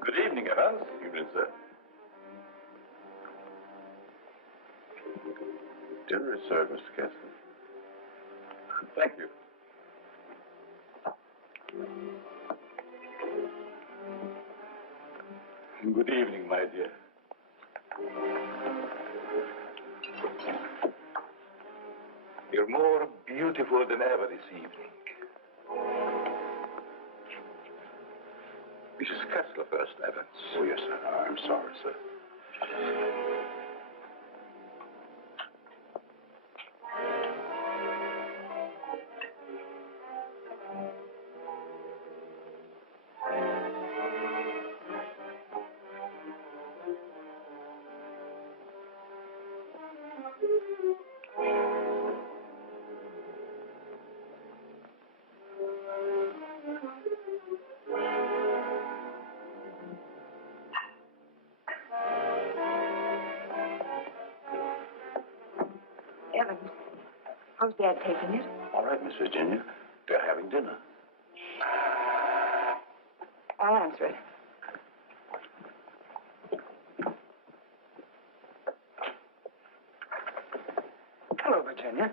Good evening, Evans. Evening, sir. Dinner is served, Mr. Kessler. Thank you. Good evening, my dear. You're more beautiful than ever this evening. Mrs. Kessler first, Evans. Oh, yes, sir. I'm sorry, sir. Evans, how's Dad taking it? All right, Miss Virginia. They're having dinner. I'll answer it. Hello, Virginia.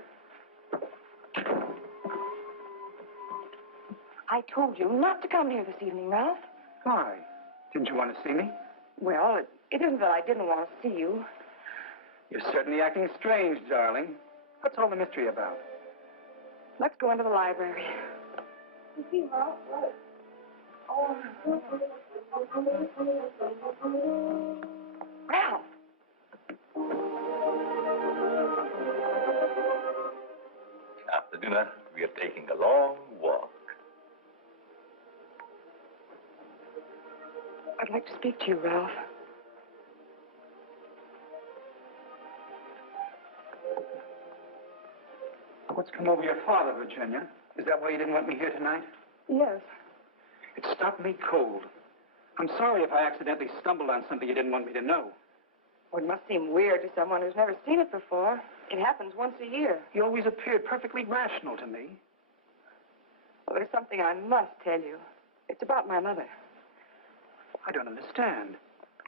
I told you not to come here this evening, Ralph. Why? Didn't you want to see me? Well, it isn't that I didn't want to see you. You're certainly acting strange, darling. What's all the mystery about? Let's go into the library. Ralph! After dinner, we are taking a long walk. I'd like to speak to you, Ralph. What's come over your father, Virginia? Is that why you didn't want me here tonight? Yes. It stopped me cold. I'm sorry if I accidentally stumbled on something you didn't want me to know. Well, it must seem weird to someone who's never seen it before. It happens once a year. You always appeared perfectly rational to me. Well, there's something I must tell you. It's about my mother. I don't understand.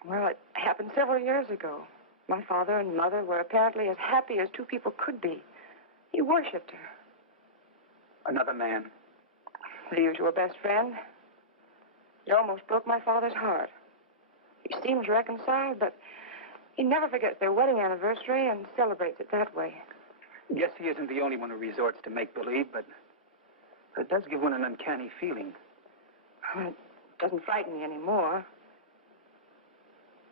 Well, it happened several years ago. My father and mother were apparently as happy as two people could be. He worshipped her. Another man. The usual best friend. It almost broke my father's heart. He seems reconciled, but he never forgets their wedding anniversary and celebrates it that way. Guess he isn't the only one who resorts to make-believe, but it does give one an uncanny feeling. It doesn't frighten me anymore.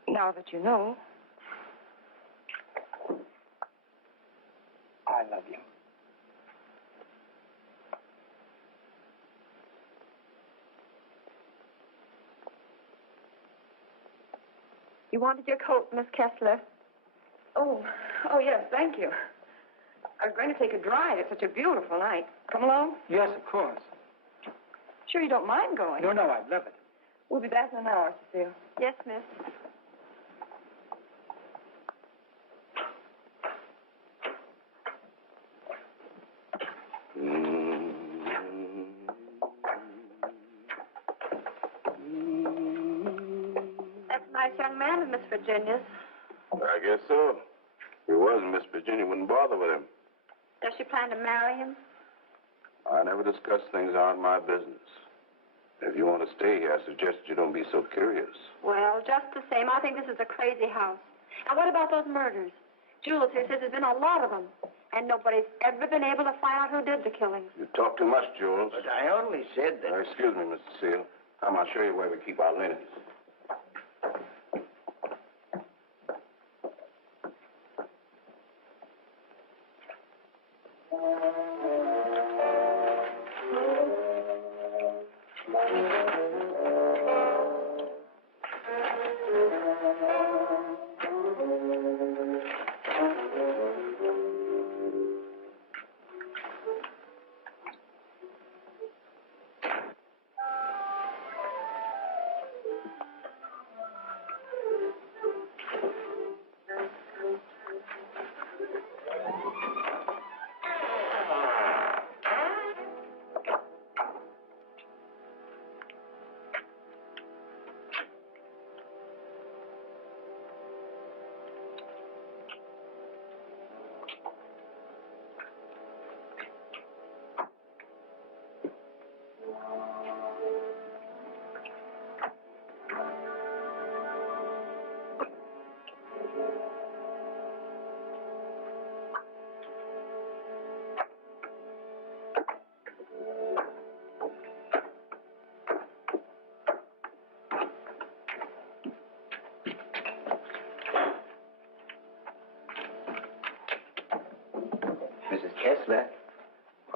Now that you know. I love you. You wanted your coat, Miss Kessler? Oh, yes, thank you. I was going to take a drive. It's such a beautiful night. Come along? Yes, of course. Sure you don't mind going? No, I'd love it. We'll be back in an hour, Cecile. Yes, miss. That's a nice young man of Miss Virginia's. I guess so. If he wasn't, Miss Virginia wouldn't bother with him. Does she plan to marry him? I never discuss things aren't my business. If you want to stay here, I suggest you don't be so curious. Well, just the same, I think this is a crazy house. And what about those murders? Jules here says there's been a lot of them. And nobody's ever been able to find out who did the killings. You talk too much, Jules. But I only said that... Excuse me, Mr. Seal. Come, I'll show you where we keep our linens.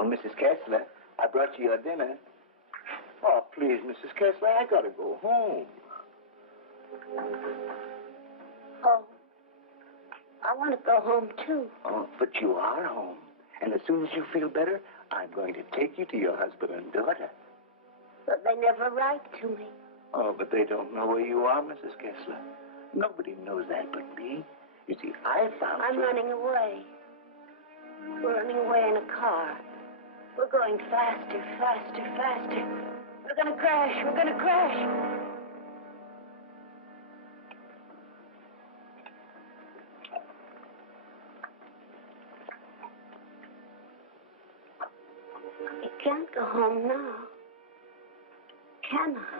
Mrs. Kessler, I brought you your dinner. Oh, please, Mrs. Kessler, I gotta go home. Oh, I want to go home, too. Oh, but you are home. And as soon as you feel better, I'm going to take you to your husband and daughter. But they never write to me. Oh, but they don't know where you are, Mrs. Kessler. Nobody knows that but me. You see, I found I'm you. running away. We're running away in a car. We're going faster, faster, faster. We're gonna crash. We're gonna crash. I can't go home now. Can I?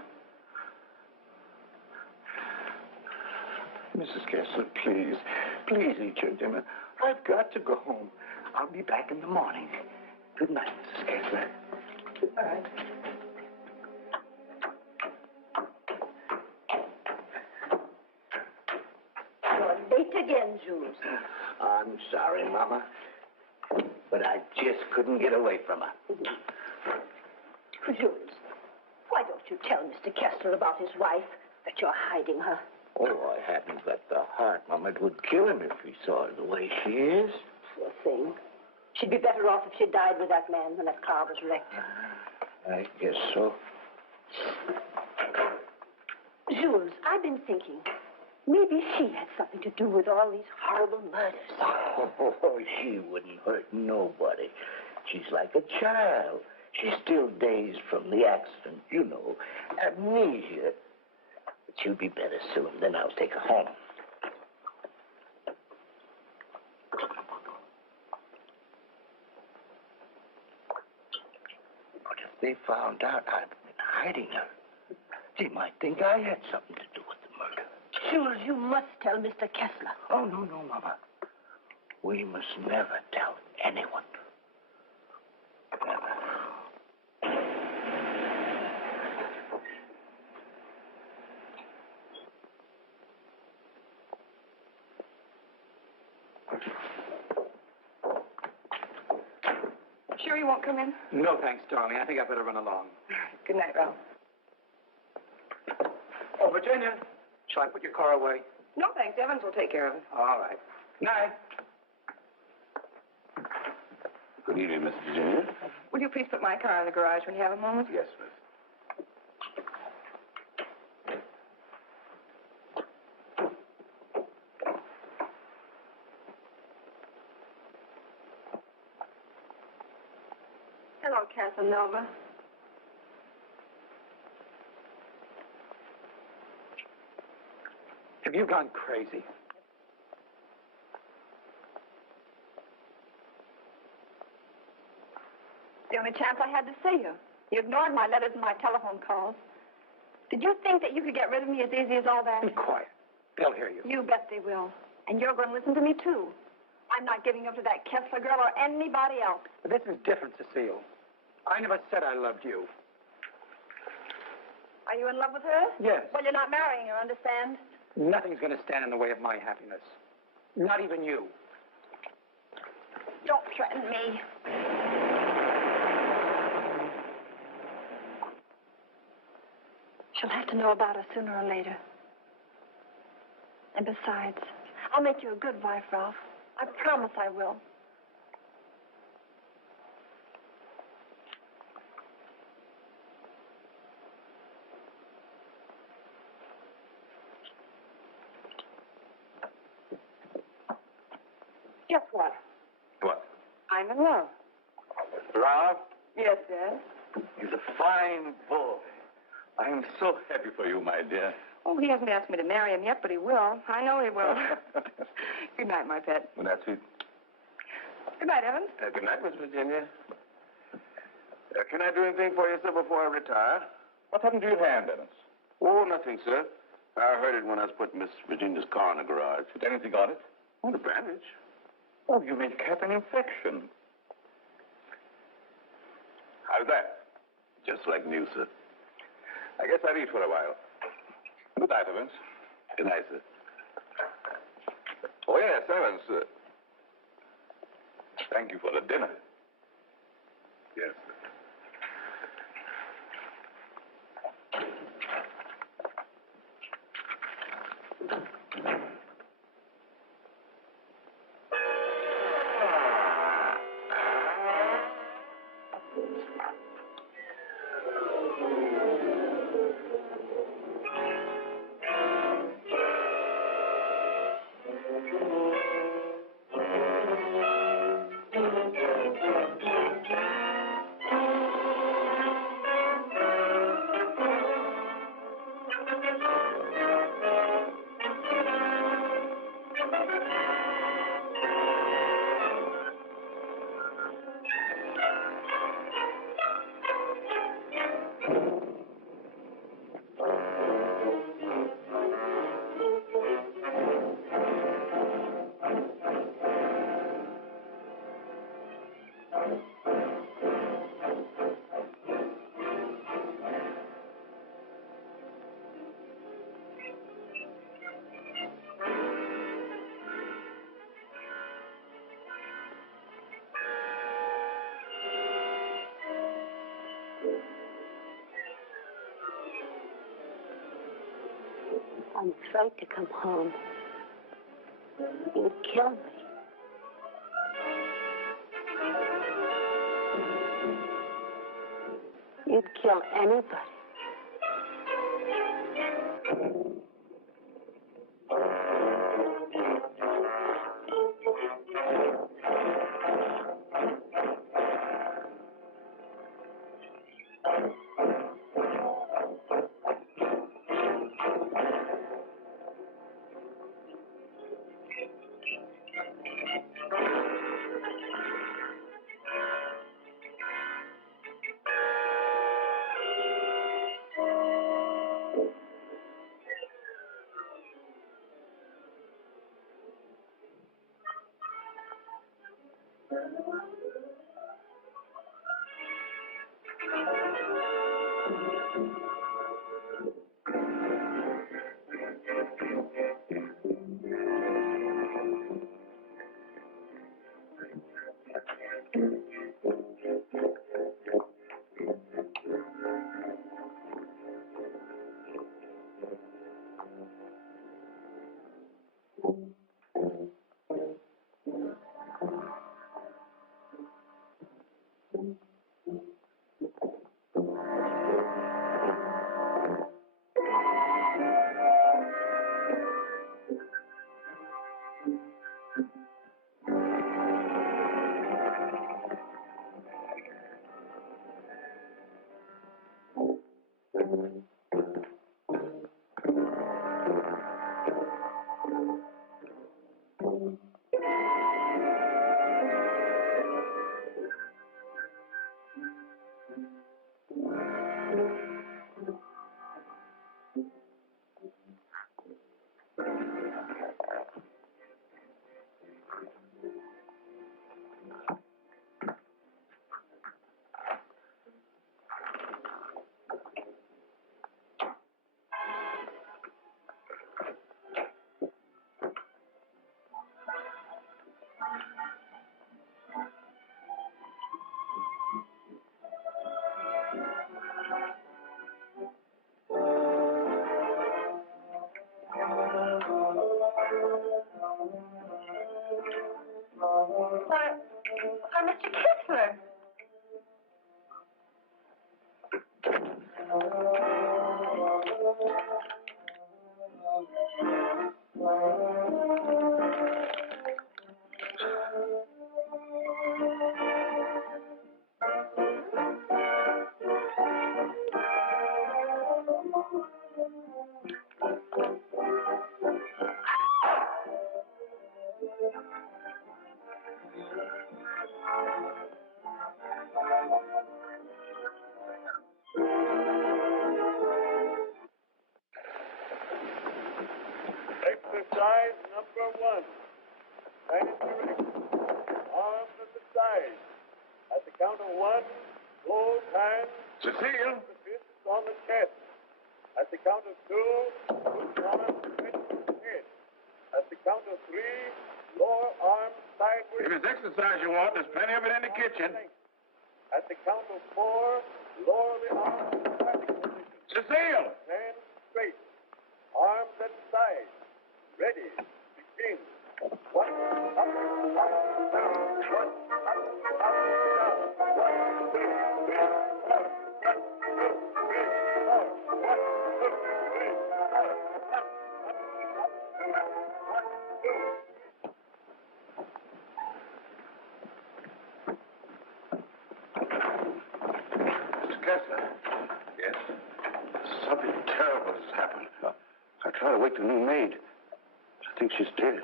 Mrs. Kessler, please. Please eat your dinner. I've got to go home. I'll be back in the morning. Good night, Mrs. Kessler. Good night. You're late again, Jules. I'm sorry, Mama. But I just couldn't get away from her. Jules, why don't you tell Mr. Kessler about his wife, that you're hiding her? Oh, I haven't got the heart, Mama. It would kill him if he saw her the way she is. Poor thing. She'd be better off if she died with that man when that car was wrecked. I guess so. Jules, I've been thinking, maybe she had something to do with all these horrible murders. Oh, she wouldn't hurt nobody. She's like a child. She's still dazed from the accident, you know, amnesia. But she'll be better soon. Then I'll take her home. But if they found out I've been hiding her, they might think I had something to do with the murder. Jules, you must tell Mr. Kessler. Oh, no, Mama. We must never tell anyone. Never. Sure you won't come in? No, thanks, darling. I think I better run along. Good night, Ralph. Oh, Virginia, shall I put your car away? No, thanks. Evans will take care of it. All right. Night. Good evening, Miss Virginia. Will you please put my car in the garage when you have a moment? Yes, miss. Hello, Casanova. Have you gone crazy? The only chance I had to see you. You ignored my letters and my telephone calls. Did you think that you could get rid of me as easy as all that? Be quiet. They'll hear you. You bet they will. And you're going to listen to me, too. I'm not giving up to that Kessler girl or anybody else. But this is different, Cecile. I never said I loved you. Are you in love with her? Yes. Well, you're not marrying her, understand? Nothing's going to stand in the way of my happiness. Not even you. Don't threaten me. She'll have to know about us sooner or later. And besides, I'll make you a good wife, Ralph. I promise I will. Guess what? What? I'm in love. Ralph, Yes, Dad. he's a fine boy. I am so happy for you, my dear. Oh, he hasn't asked me to marry him yet, but he will. I know he will. Good night, my pet. Well, that's it. Good night, Evans. Good night, Miss Virginia. Can I do anything for you, sir, before I retire? What happened to your hand, Evans? Oh, nothing, sir. I heard it when I was putting Miss Virginia's car in the garage. Did anything on it? Oh, the bandage. Oh, you may have an infection. How's that? Just like new, sir. I guess I'll eat for a while. Good night, Evans. Good night, sir. Oh, yes, Evans. Thank you for the dinner. Yes, sir. I'm afraid to come home. You'd kill me. You'd kill anybody. Why, Mr. Kessler. Exercise number 1. Stand correct. Arms at the side. At the count of 1, close hands. Cecile! The fists on the chest. At the count of 2, put arms behind the head. At the count of 3, lower arms sideways. If it's exercise you want, there's plenty of it in the kitchen. At the count of 4, lower the arms to standing position. Cecile! Stand straight. Arms at side. Ready. Begin. 1, up, up, down. 1, up, up, down. 1, 2, 3, 4. 1, 2, 3, 4. 1, 2, 3, 4. 1, 2, 3, 4. Mr. Kessler. Yes? Something terrible has happened. I tried to wake the new maid. I think she's dead.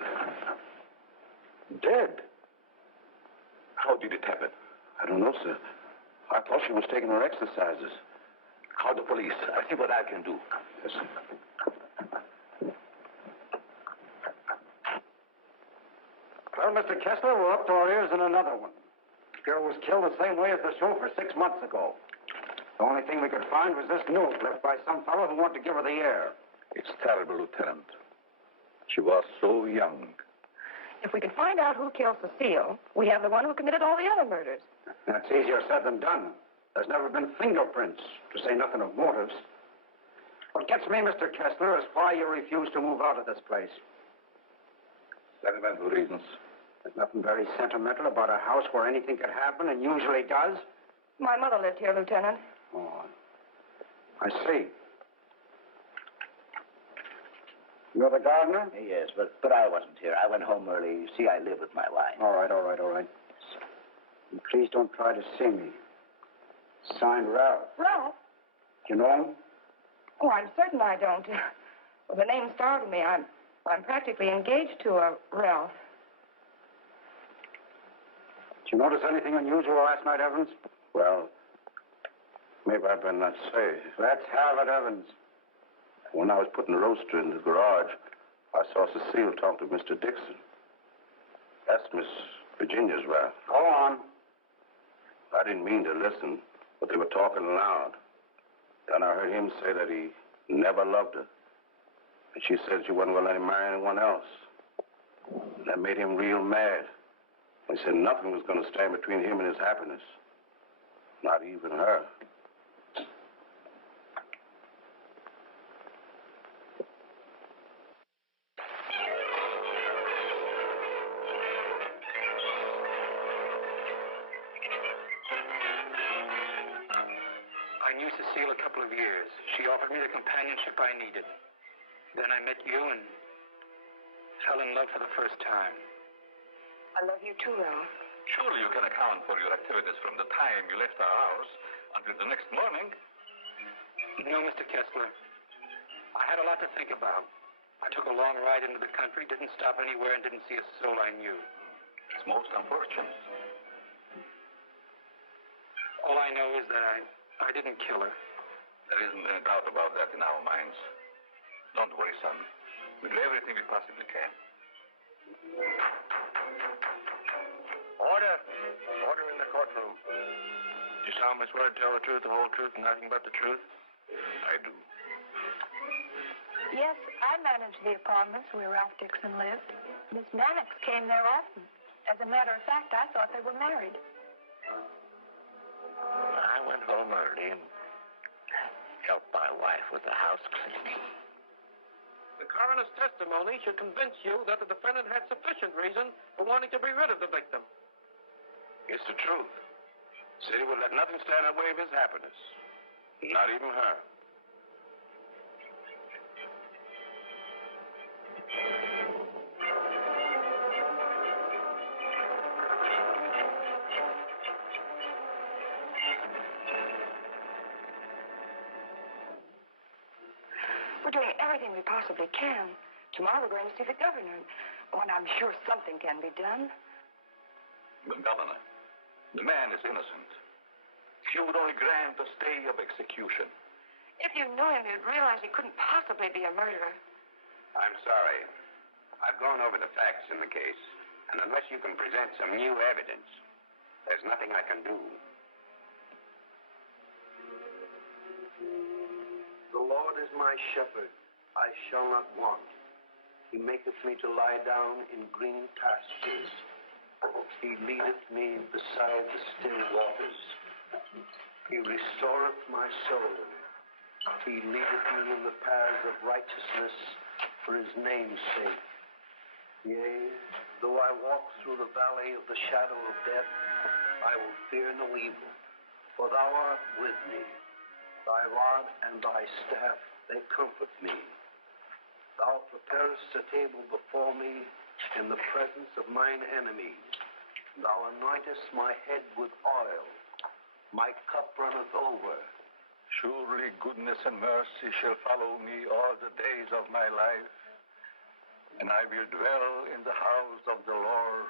Dead? How did it happen? I don't know, sir. I thought she was taking her exercises. Call the police. I see what I can do. Yes, sir. Well, Mr. Kessler, we're up to our ears in another one. The girl was killed the same way as the chauffeur 6 months ago. The only thing we could find was this note left by some fellow who wanted to give her the air. It's terrible, Lieutenant. She was so young. If we can find out who killed Cecile, we have the one who committed all the other murders. That's easier said than done. There's never been fingerprints, to say nothing of motives. What gets me, Mr. Kessler, is why you refuse to move out of this place. Sentimental reasons. There's nothing very sentimental about a house where anything could happen and usually does. My mother lived here, Lieutenant. Oh, I see. You're the gardener? Yes, but I wasn't here. I went home early. You see, I live with my wife. All right. And please don't try to see me. Signed, Ralph. Ralph? Do you know him? Oh, I'm certain I don't. Well, the name startled me. I'm practically engaged to a Ralph. Did you notice anything unusual last night, Evans? Well, maybe I better not say. Let's have it, Evans. When I was putting the roaster in the garage, I saw Cecile talk to Mr. Dixon. That's Miss Virginia's Ralph. Go on. I didn't mean to listen, but they were talking loud. Then I heard him say that he never loved her. And she said she wasn't going to let him marry anyone else. And that made him real mad. He said nothing was going to stand between him and his happiness. Not even her. I knew Cecile a couple of years. She offered me the companionship I needed. Then I met you and fell in love for the first time. I love you too, Ralph. Surely you can account for your activities from the time you left our house until the next morning. No, Mr. Kessler. I had a lot to think about. I took a long ride into the country, didn't stop anywhere, and didn't see a soul I knew. It's most unfortunate. All I know is that I didn't kill her. There isn't any doubt about that in our minds. Don't worry, son. We'll do everything we possibly can. Order. Order in the courtroom. You solemnly swear to tell the truth, the whole truth, and nothing but the truth? I do. Yes, I managed the apartments where Ralph Dixon lived. Miss Mannix came there often. As a matter of fact, I thought they were married. I went home early and helped my wife with the house cleaning. The coroner's testimony should convince you that the defendant had sufficient reason for wanting to be rid of the victim. It's the truth. Said he would let nothing stand in the way of his happiness. Not even her. We're doing everything we possibly can. Tomorrow we're going to see the governor. Oh, and I'm sure something can be done. The governor, the man is innocent. If you would only grant a stay of execution. If you knew him, you'd realize he couldn't possibly be a murderer. I'm sorry. I've gone over the facts in the case, and unless you can present some new evidence, there's nothing I can do. The Lord is my shepherd, I shall not want. He maketh me to lie down in green pastures. He leadeth me beside the still waters. He restoreth my soul. He leadeth me in the paths of righteousness for his name's sake. Yea, though I walk through the valley of the shadow of death, I will fear no evil, for thou art with me. Thy rod and thy staff, they comfort me. Thou preparest a table before me in the presence of mine enemies. Thou anointest my head with oil. My cup runneth over. Surely goodness and mercy shall follow me all the days of my life, and I will dwell in the house of the Lord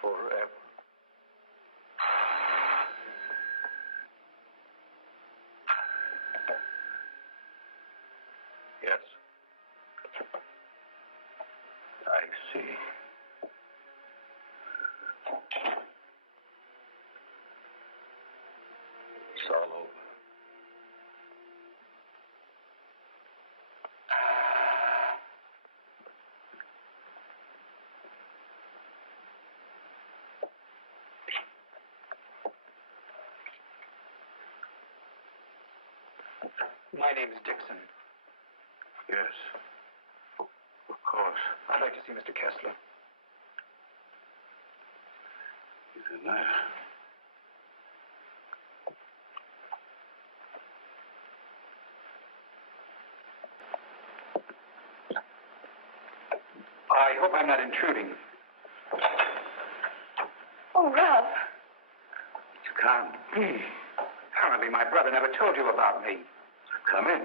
forever. Yes, I see. It's all over. My name is Dixon. Yes. Of course. I'd like to see Mr. Kessler. He's in there. I hope I'm not intruding. Oh, Ralph. Come. Apparently, my brother never told you about me. Come in.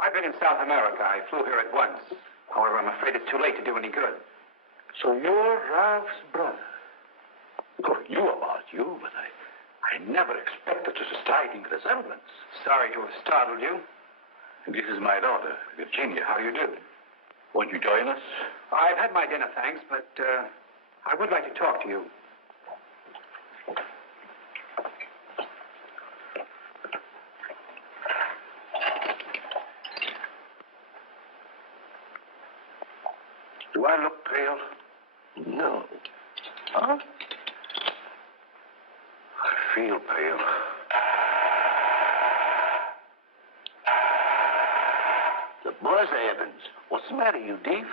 I've been in South America. I flew here at once. However, I'm afraid it's too late to do any good. So you're Ralph's brother. Oh, knew about you, but I never expected such a striking resemblance. Sorry to have startled you. This is my daughter, Virginia. How do you do? Won't you join us? I've had my dinner, thanks, but I would like to talk to you. Do I look pale? No. Huh? I feel pale. The buzz, Evans. What's the matter, you deef?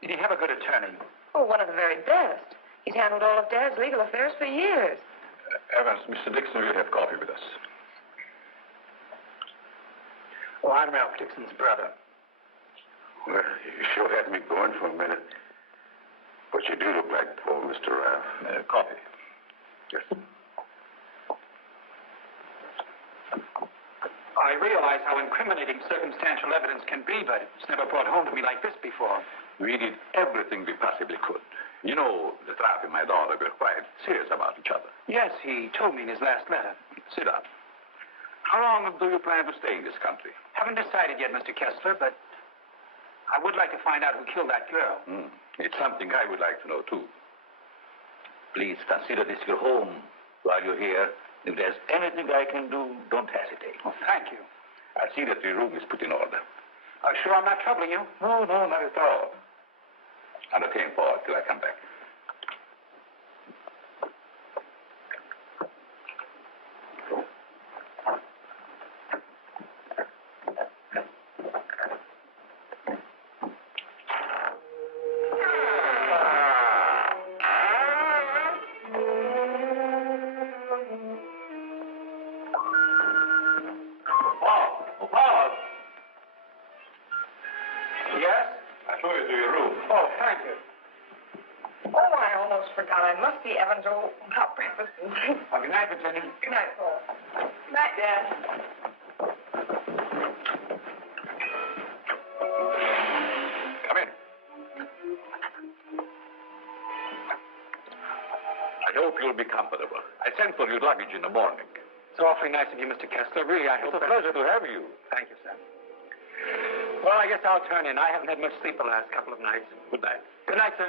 Did he have a good attorney? Oh, one of the very best. He's handled all of Dad's legal affairs for years. Evans, Mr. Dixon will have coffee with us. Oh, I'm Ralph Dixon's brother. Well, you sure had me going for a minute. But you do look like poor Mr. Ralph. Coffee. Yes. I realize how incriminating circumstantial evidence can be, but it's never brought home to me like this before. We did everything we possibly could. You know, the Ralph and my daughter were quite serious about each other. Yes, he told me in his last letter. Sit down. How long do you plan to stay in this country? Haven't decided yet, Mr. Kessler, but I would like to find out who killed that girl. It's something I would like to know, too. Please consider this your home while you're here. If there's anything I can do, don't hesitate. Oh, thank you. I see that your room is put in order. Sure I'm not troubling you? No, not at all. I'm looking forward till I come back. Yes? I show you to your room. Oh, thank you. Oh, I almost forgot. I must see Evans about breakfast. Well, good night, Virginia. Good night, Paul. Good night, Dad. Come in. I hope you'll be comfortable. I sent for your luggage in the morning. It's awfully nice of you, Mr. Kessler. Really, I hope It's a pleasure to have you. Thank you, sir. Well, I guess I'll turn in. I haven't had much sleep the last couple of nights. Good night. Good night, sir.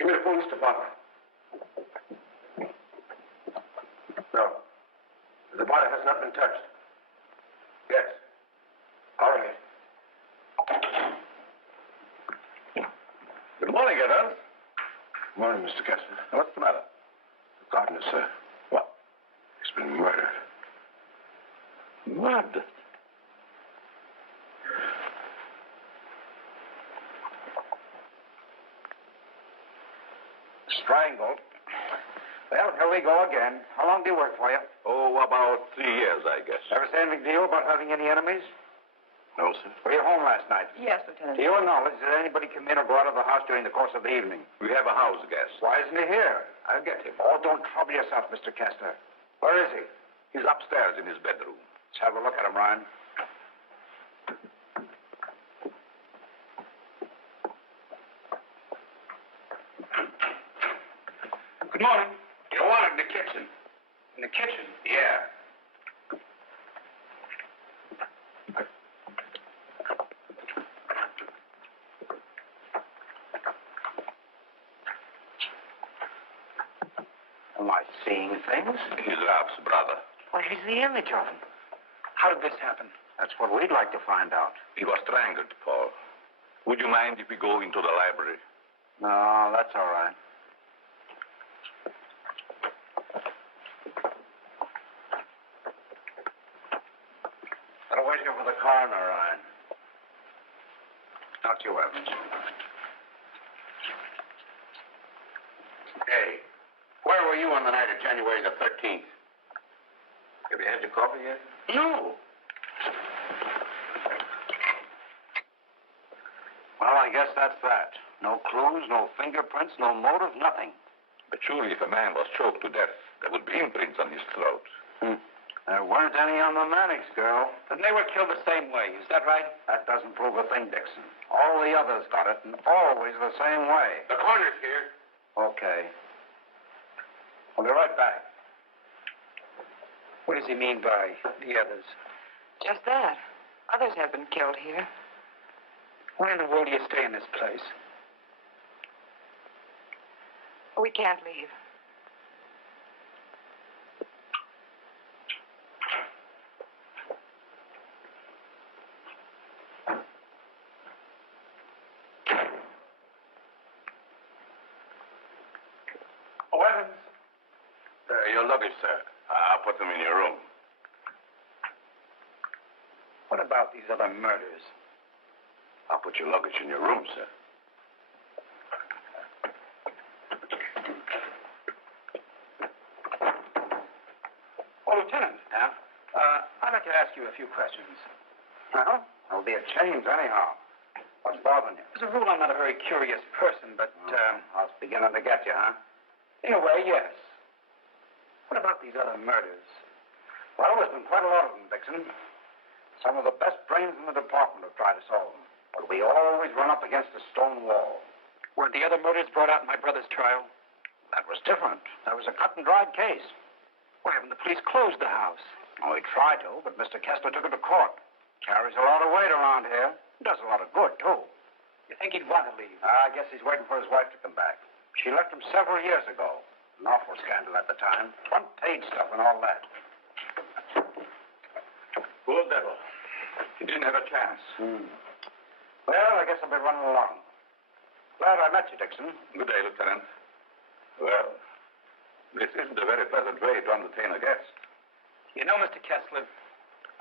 Give me the police department. No. The body has not been touched. Yes. All right. Good morning, Evans. Good morning, Mr. Kessler. What's the matter? The gardener, sir. What? He's been murdered. Murdered? Strangled. Well, here we go again. How long do you work for you? Oh, about 3 years, I guess. Ever say anything to you about having any enemies? No, sir. Were you home last night? Yes, Lieutenant. To your knowledge, did anybody come in or go out of the house during the course of the evening? We have a house guest. Why isn't he here? I'll get him. Oh, don't trouble yourself, Mr. Kessler. Where is he? He's upstairs in his bedroom. Let's have a look at him, Ryan. Good morning. You're wanted in the kitchen. In the kitchen? Yeah. Am I seeing things? He's Ralph's brother. Well, he's the image of him. How did this happen? That's what we'd like to find out. He was strangled, Paul. Would you mind if we go into the library? No, that's all right. Better wait here for the coroner, Ryan. Not you, Evans. Hey, where were you on the night of January the 13th? Have you had your coffee yet? No. Well, I guess that's that. No clues, no fingerprints, no motive, nothing. But surely if a man was choked to death, there would be imprints on his throat. There weren't any on the Mannix girl. Then they were killed the same way. Is that right? That doesn't prove a thing, Dixon. All the others got it, and always the same way. The coroner's here. Okay. I'll be right back. What does he mean by the others? Just that. Others have been killed here. Why in the world do you stay in this place? We can't leave. Oh, Evans. Your luggage, sir. I'll put them in your room. What about these other murders? I'll put your luggage in your room, sir. Oh, Lieutenant. Yeah? I'd like to ask you a few questions. Well, there'll be a change anyhow. What's bothering you? As a rule, I'm not a very curious person, but, I was beginning to get you, huh? in a way, yes. What about these other murders? Well, there's been quite a lot of them, Dixon. Some of the best brains in the department have tried to solve them. But we always run up against a stone wall. Weren't the other murders brought out in my brother's trial? That was different. That was a cut-and-dried case. Why haven't the police closed the house? Oh, he tried to, but Mr. Kessler took it to court. Carries a lot of weight around here. Does a lot of good, too. You think he'd want to leave? I guess he's waiting for his wife to come back. She left him several years ago. An awful scandal at the time. Front-page stuff and all that. Poor devil. He didn't have a chance. Well, I guess I'll be running along. Glad I met you, Dixon. Good day, Lieutenant. Well, this isn't a very pleasant way to entertain a guest. You know, Mr. Kessler,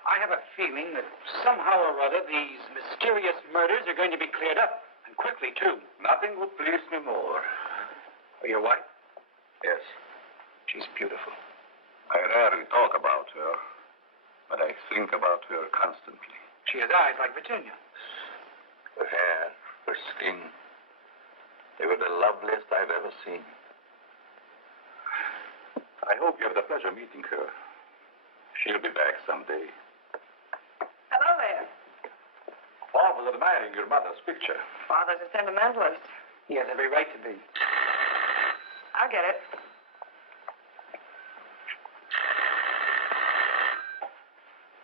I have a feeling that somehow or other these mysterious murders are going to be cleared up, and quickly, too. Nothing would please me more. Your wife? Yes. She's beautiful. I rarely talk about her, but I think about her constantly. She has eyes like Virginia. Her hair, her skin, they were the loveliest I've ever seen. I hope you have the pleasure of meeting her. She'll be back someday. Hello there. Bob was admiring your mother's picture. Father's a sentimentalist. He has every right to be. I'll get it.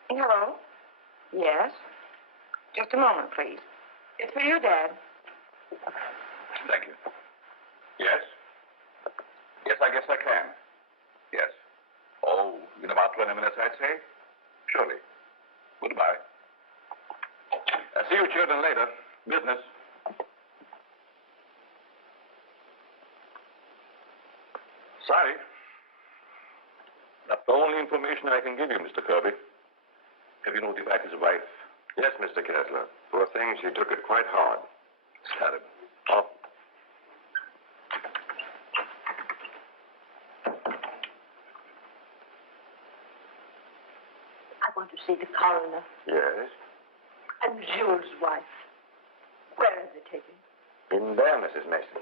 Hello? Yes? Just a moment, please. It's for you, Dad. Thank you. Yes? Yes, I guess I can. Yes. Oh, in about 20 minutes, I'd say. Surely. Goodbye. I'll see you children later. Business. Sorry. That's the only information I can give you, Mr. Kirby. Have you notified his wife? Yes, Mr. Kessler. Poor thing, she took it quite hard. Sorry. Oh. I want to see the coroner Yes? and Jules' wife. Where is it taken? In there, Mrs. Mason.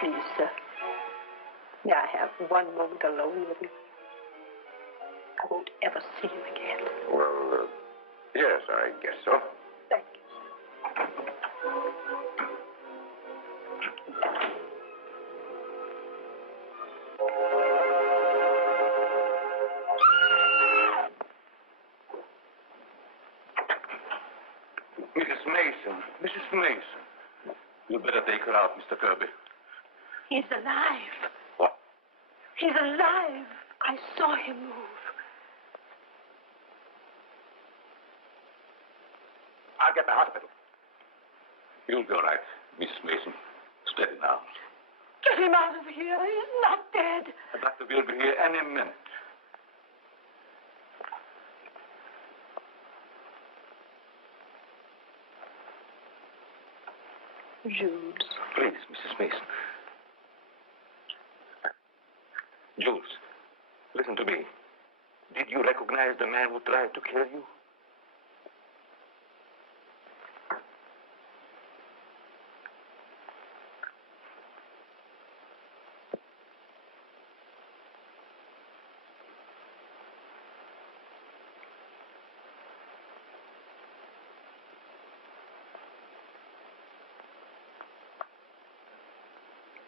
Please, sir. May I have one moment alone with him? I won't ever see him again. Well, yes, I guess so. Thank you. Mrs. Mason. Mrs. Mason. You'd better take her out, Mr. Kirby. He's alive. What? He's alive. I saw him move. I'll get the hospital. You'll be all right, Mrs. Mason. Steady now. Get him out of here. He's not dead. The doctor will be here any minute. Jules. Please, Mrs. Mason. Jules, listen to me. Did you recognize the man who tried to kill you?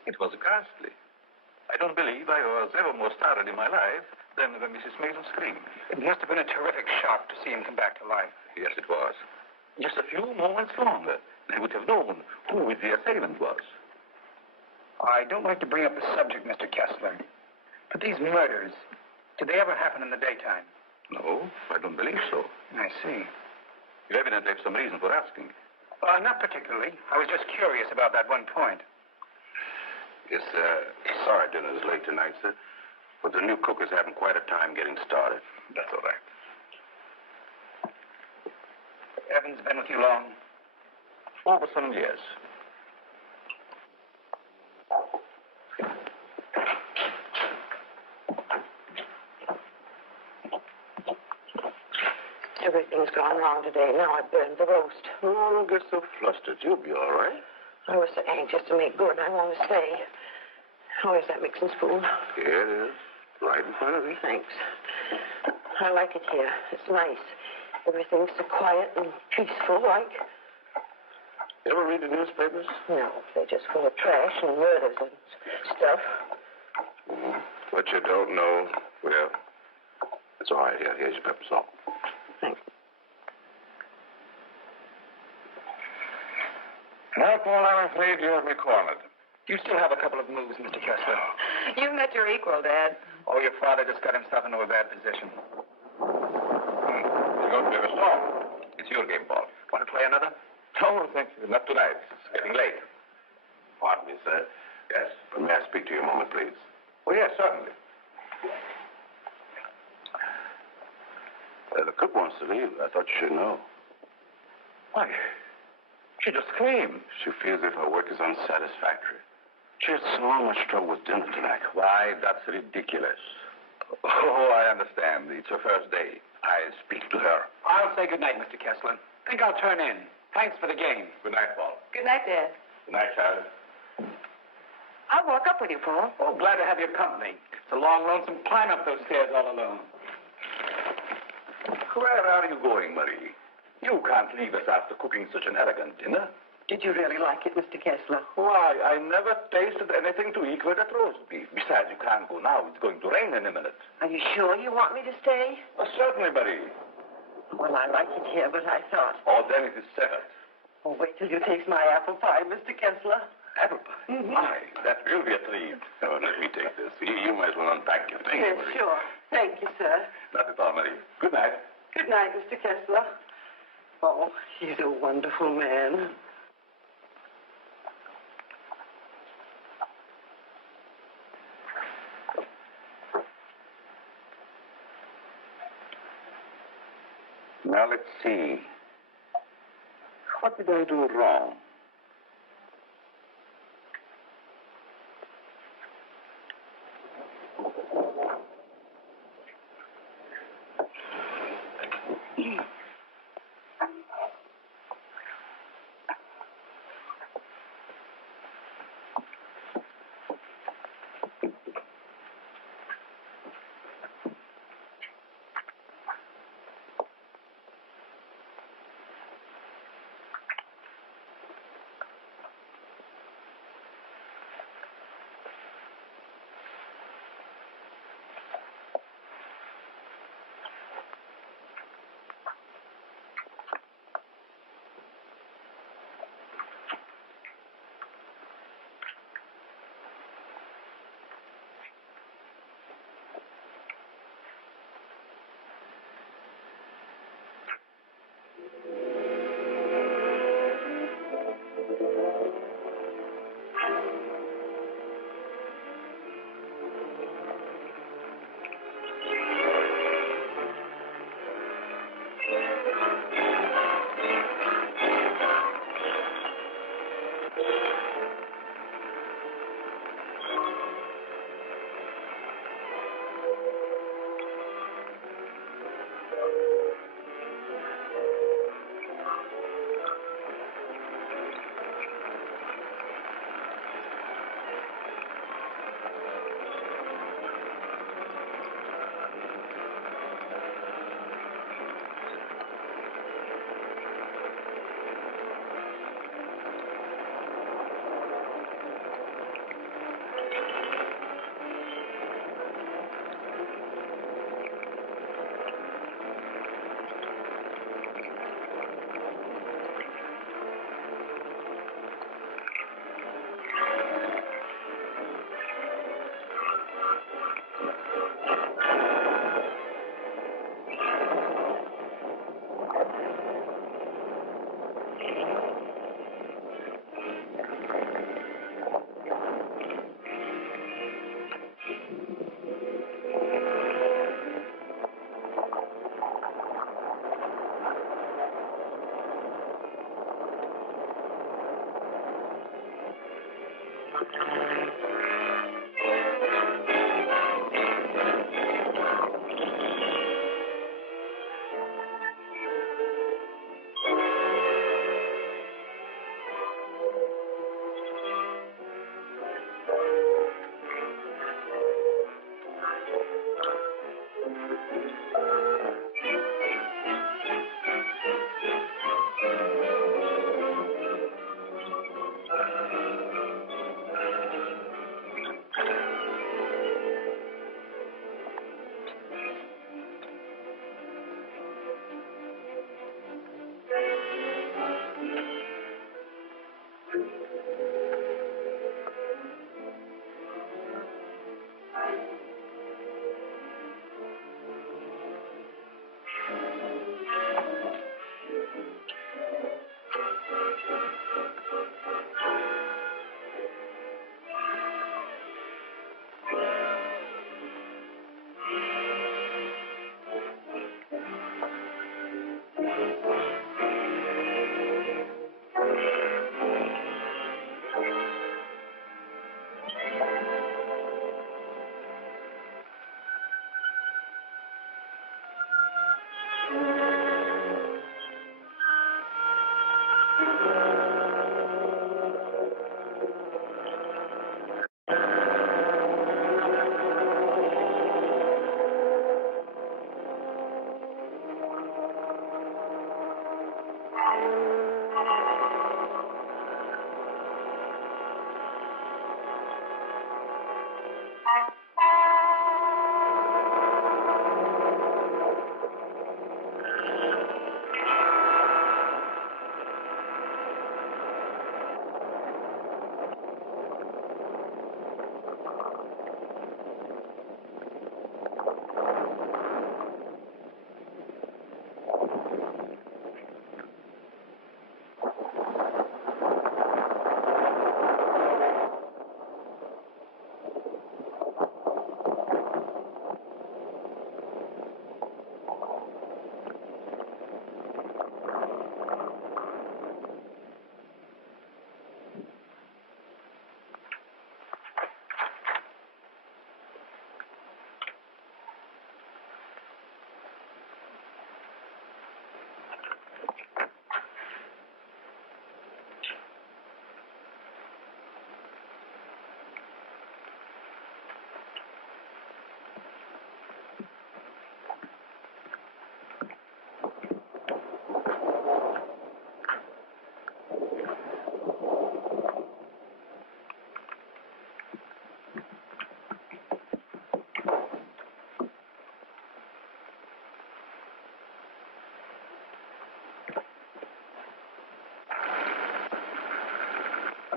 It was ghastly. I don't believe I was ever more startled in my life than when Mrs. Mason screamed. It must have been a terrific shock to see him come back to life. Yes, it was. Just a few moments longer, they would have known who the assailant was. I don't like to bring up the subject, Mr. Kessler, but these murders, did they ever happen in the daytime? No, I don't believe so. I see. You evidently have some reason for asking. Not particularly. I was just curious about that one point. Yes, sorry dinner is late tonight, sir. But the new cook is having quite a time getting started. That's all right. Evan's been with you long? Over some years. Everything's gone wrong today. Now I burned the roast. Oh, don't get so flustered. You'll be all right. I was so anxious to make good, I want to stay. Where's that mixing spoon? Here it is. Right in front of you. Thanks. I like it here. It's nice. Everything's so quiet and peaceful, like. You ever read the newspapers? No, they're just full of trash and murders and stuff. What you don't know, well, it's all right. Here's your pepper salt. Thanks. Well, Paul, I'm afraid you have me cornered. You still have a couple of moves, Mr. Kessler. You've met your equal, Dad. Oh, your father just got himself into a bad position. You're going to have a storm. It's your game, Paul. Want to play another? No, thank you. Not tonight. It's getting late. Pardon me, sir. Yes? May I speak to you a moment, please? Oh, yes, certainly. The cook wants to leave. I thought you should know. Why? She just came. She feels as if her work is unsatisfactory. She had so much trouble with dinner tonight. Why, that's ridiculous. Oh, I understand. It's her first day. I'll speak to her. I'll say good night, Mr. Kessler. Think I'll turn in. Thanks for the game. Good night, Paul. Good night, Dad. Good night, Charlie. I'll walk up with you, Paul. Oh, glad to have your company. It's a long, lonesome climb up those stairs all alone. Where are you going, Marie? You can't leave us after cooking such an elegant dinner. Did you really like it, Mr. Kessler? Why, I never tasted anything to equal that roast beef. Besides, you can't go now. It's going to rain in a minute. Are you sure you want me to stay? Oh, certainly, Marie. Well, I like it here, but I thought... Oh, then it is settled. Oh, wait till you taste my apple pie, Mr. Kessler. Apple pie? Mm-hmm. My, that will be a treat. Oh, let me take this. You might as well unpack your things, Yes, Marie. sure. Thank you, sir. Not at all, Marie. Good night. Good night, Mr. Kessler. Oh, he's a wonderful man. Now, let's see. What did I do wrong?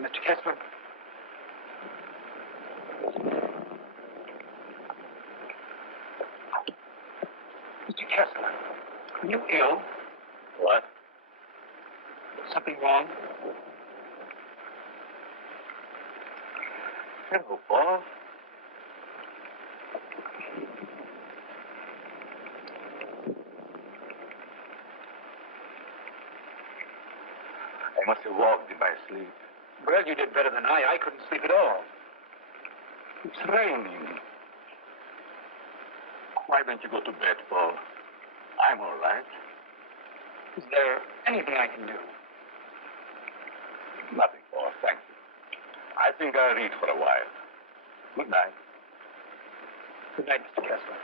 Mr. Kessler. Mr. Kessler, are you ill? What? Something wrong? Hello, Paul. I must have walked in my sleep. Well, you did better than I. I couldn't sleep at all. It's raining. Why don't you go to bed, Paul? I'm all right. Is there anything I can do? Nothing, Paul. Thank you. I think I'll read for a while. Good night. Good night, Mr. Kessler.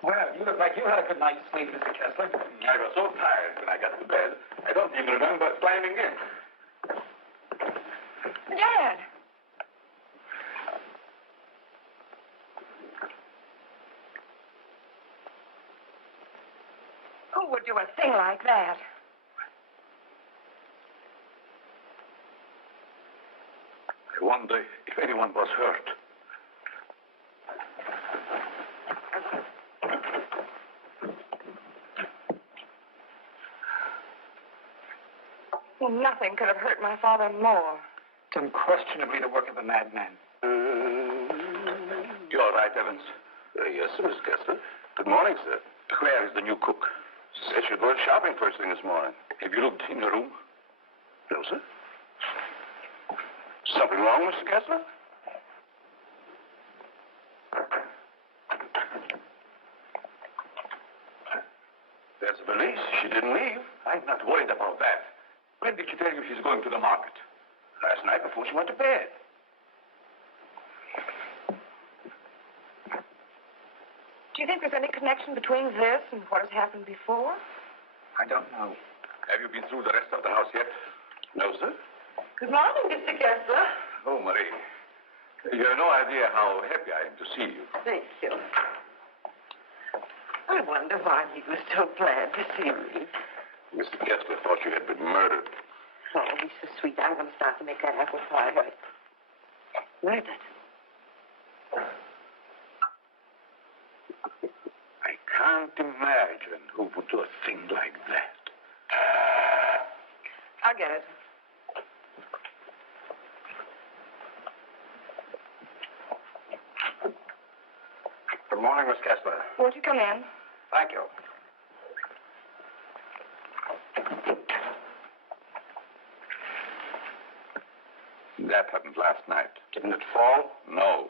Well, you look like you had a good night's sleep, Mr. Kessler. I was so tired when I got to bed, I don't even remember climbing in. Dad! Who would do a thing like that? I wonder if anyone was hurt. Well, nothing could have hurt my father more. It's unquestionably the work of a madman. You all right, Evans? Yes, sir, Mr. Kessler. Good morning, sir. Where is the new cook? Said you're going shopping first thing this morning. Have you looked in your room? No, sir. Something wrong, Mr. Kessler? There's the valise. She didn't leave. I'm not worried about that. When did she tell you she's going to the market? Last night before she went to bed. Do you think there's any connection between this and what has happened before? I don't know. Have you been through the rest of the house yet? No, sir. Good morning, Mr. Kessler. Oh, Marie. You have no idea how happy I am to see you. Thank you. I wonder why he was so glad to see me. Mr. Kessler thought you had been murdered. Oh, he's so sweet. I'm going to start to make that apple pie. Murdered. I can't imagine who would do a thing like that. I'll get it. Good morning, Miss Kessler. Won't you come in? Thank you. That happened last night. Didn't it fall? No.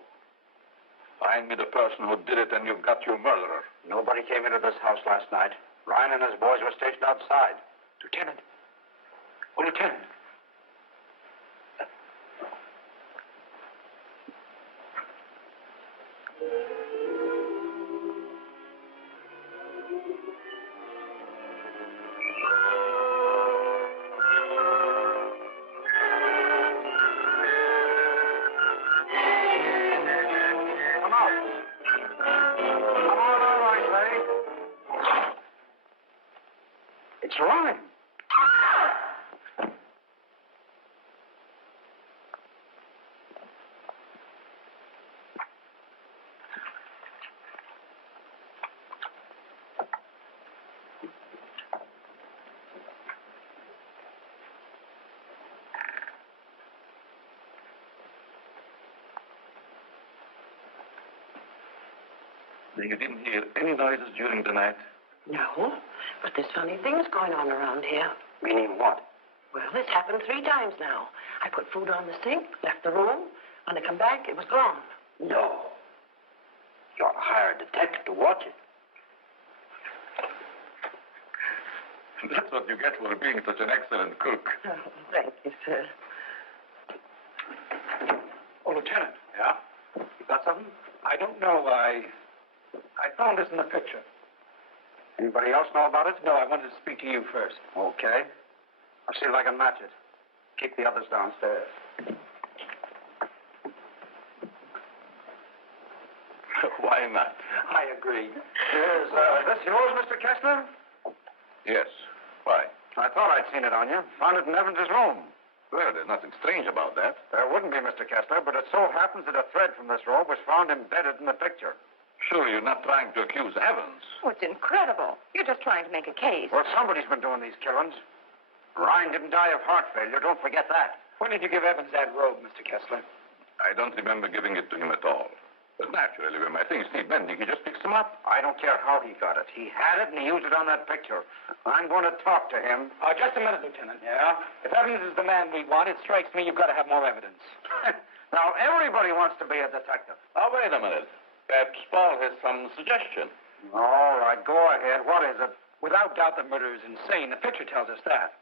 Find me the person who did it and you've got your murderer. Nobody came into this house last night. Ryan and his boys were stationed outside. Lieutenant. Oh, Lieutenant. You didn't hear any noises during the night? No, but there's funny things going on around here. Meaning what? Well, this happened 3 times now. I put food on the sink, left the room. When I come back, it was gone. No. You ought to hire a detective to watch it. That's what you get for being such an excellent cook. Oh, thank you, sir. Oh, Lieutenant. Yeah? You got something? I don't know. I found this in the picture. Anybody else know about it? No, I wanted to speak to you first. Okay. I'll see if I can match it. Keep the others downstairs. Why not? I agree. Is this yours, Mr. Kessler? Yes. Why? I thought I'd seen it on you. Found it in Evans's room. Well, there's nothing strange about that. There wouldn't be, Mr. Kessler, but it so happens that a thread from this robe was found embedded in the picture. Sure, you're not trying to accuse Evans. Oh, it's incredible. You're just trying to make a case. Well, somebody's been doing these killings. Ryan didn't die of heart failure. Don't forget that. When did you give Evans that robe, Mr. Kessler? I don't remember giving it to him at all. But naturally, when my things need mending, he just picks them up. I don't care how he got it. He had it and he used it on that picture. I'm going to talk to him. Just a minute, Lieutenant. Yeah? If Evans is the man we want, it strikes me you've got to have more evidence. Now, everybody wants to be a detective. Oh, wait a minute. Perhaps Paul has some suggestion. All right, go ahead. What is it? Without doubt, the murder is insane. The picture tells us that.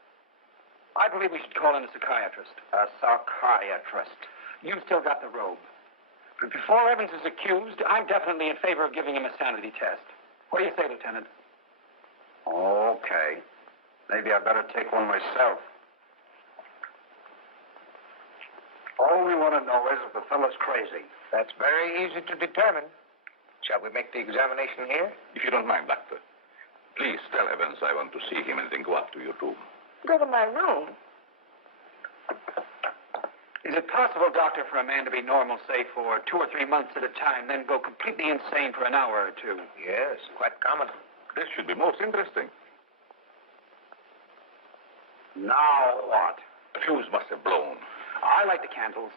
I believe we should call in a psychiatrist. A psychiatrist. You've still got the robe. But before Evans is accused, I'm definitely in favor of giving him a sanity test. What do you say, Lieutenant? Okay. Maybe I better take one myself. All we want to know is if the fellow's crazy. That's very easy to determine. Shall we make the examination here? If you don't mind, Doctor. Please tell Evans I want to see him and then go up to your room. Go to my room. Is it possible, Doctor, for a man to be normal, say, for 2 or 3 months at a time, then go completely insane for an hour or 2? Yes, quite common. This should be most interesting. Now what? The fuse must have blown. I light the candles.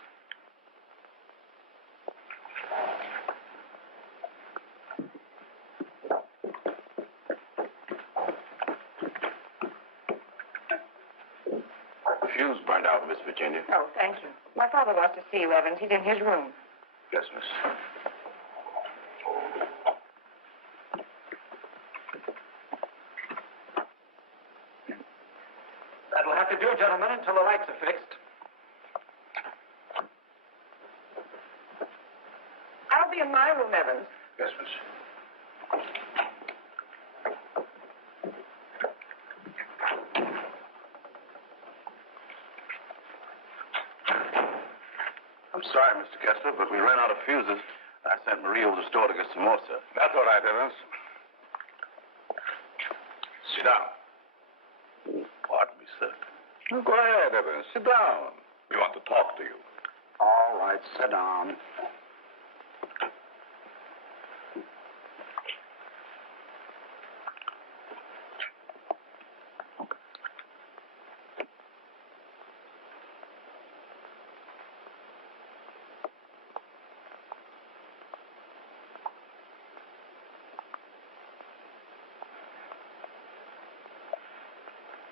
The fuse burned out, Miss Virginia. Oh, thank you. My father wants to see you, Evans. He's in his room. Yes, miss. That'll have to do, gentlemen, until the lights are fixed. I'll be in my room, Evans. Yes, miss. I'm sorry, Mr. Kessler, but we ran out of fuses. I sent Marie over to the store to get some more, sir. That's all right, Evans. Sit down. Pardon me, sir. Oh, go ahead, Evans. Sit down. We want to talk to you. All right, sit down.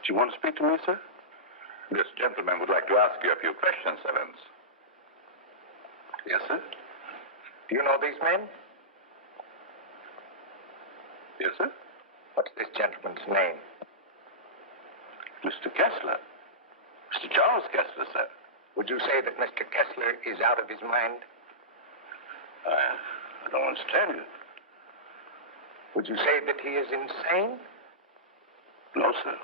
Do you want to speak to me, sir? This gentleman would like to ask you a few questions, Evans. Yes, sir. Do you know these men? Yes, sir. What's this gentleman's name? Mr. Kessler. Mr. Charles Kessler, sir. Would you say that Mr. Kessler is out of his mind? I don't understand you. Would you say that he is insane? No, sir.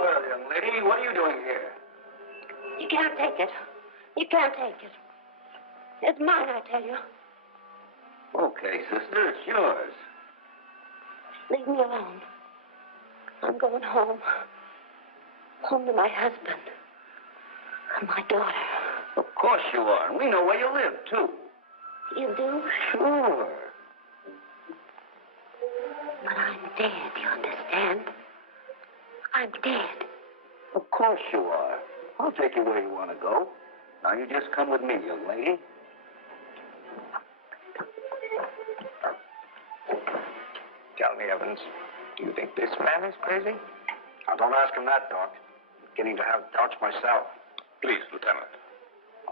Well, young lady, what are you doing here? You can't take it. You can't take it. It's mine, I tell you. Okay, sister, it's yours. Leave me alone. I'm going home. Home to my husband. And my daughter. Of course you are. And we know where you live, too. You do? Sure. But I'm dead, you understand? I'm dead. Of course you are. I'll take you where you want to go. Now you just come with me, young lady. Tell me, Evans, do you think this man is crazy? Now, don't ask him that, Doc. I'm beginning to have doubts myself. Please, Lieutenant.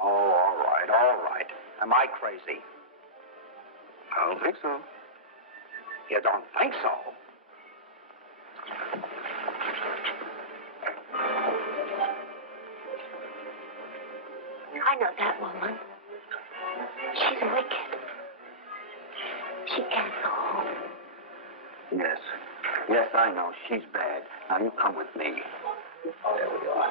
Oh, all right, all right. Am I crazy? I don't think so. You don't think so? I know that woman. She's wicked. She can't go home. Yes. Yes, I know. She's bad. Now you come with me. There we are.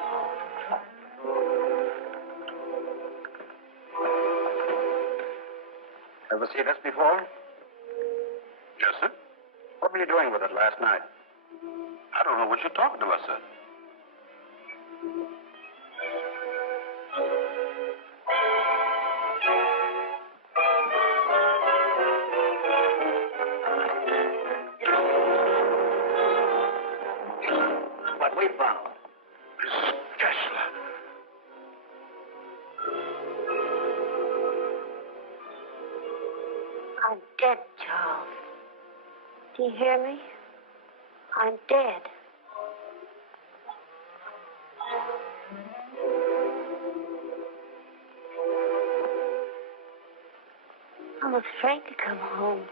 Ever see this before? Yes, sir? What were you doing with it last night? I don't know what you're talking about, sir. What we found. Miss Kessler. I'm dead, Charles. Do you hear me? I'm dead. I'm afraid to come home.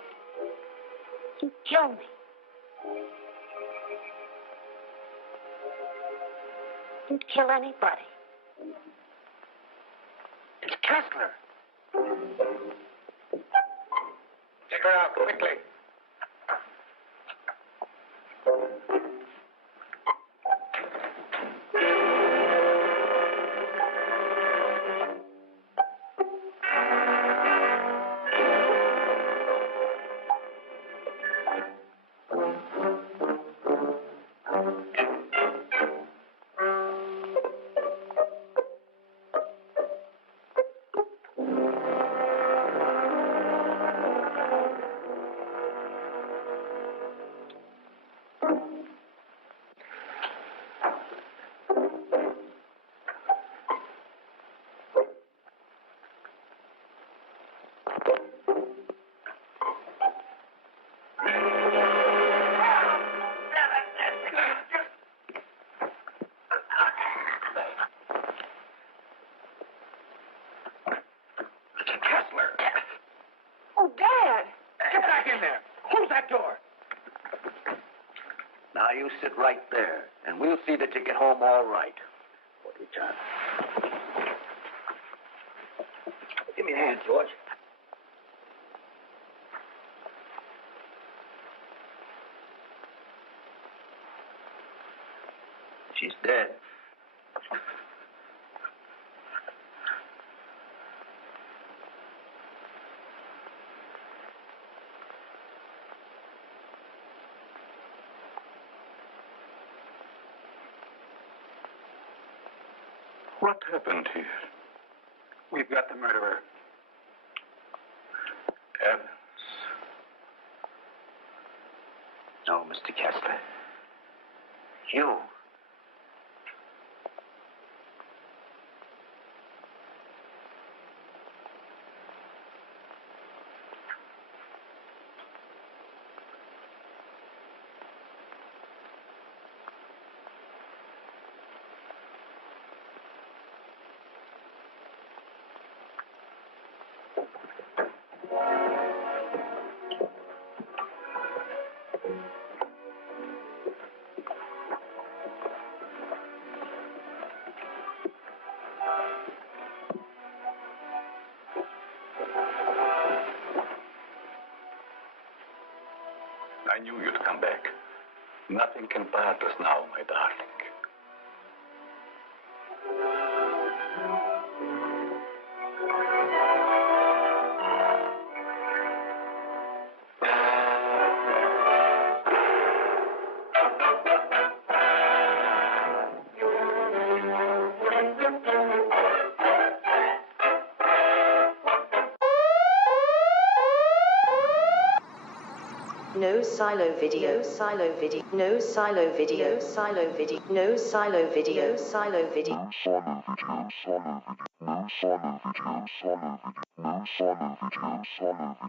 You kill me. You'd kill anybody. It's Kessler. Take her out, quickly. Oh, Dad! Get back in there. Close that door. Now you sit right there, and we'll see that you get home all right. What you done? Give me a hand, George. She's dead. What happened here? We've got the murderer. Evans. No, Mr. Kessler. You. I knew you'd come back. Nothing can part us now, my darling. no silo video, silo video, no silo video, silo video, no silo video, silo video, no silo video, silo video, no silo video, silo video, no silo video, silo video.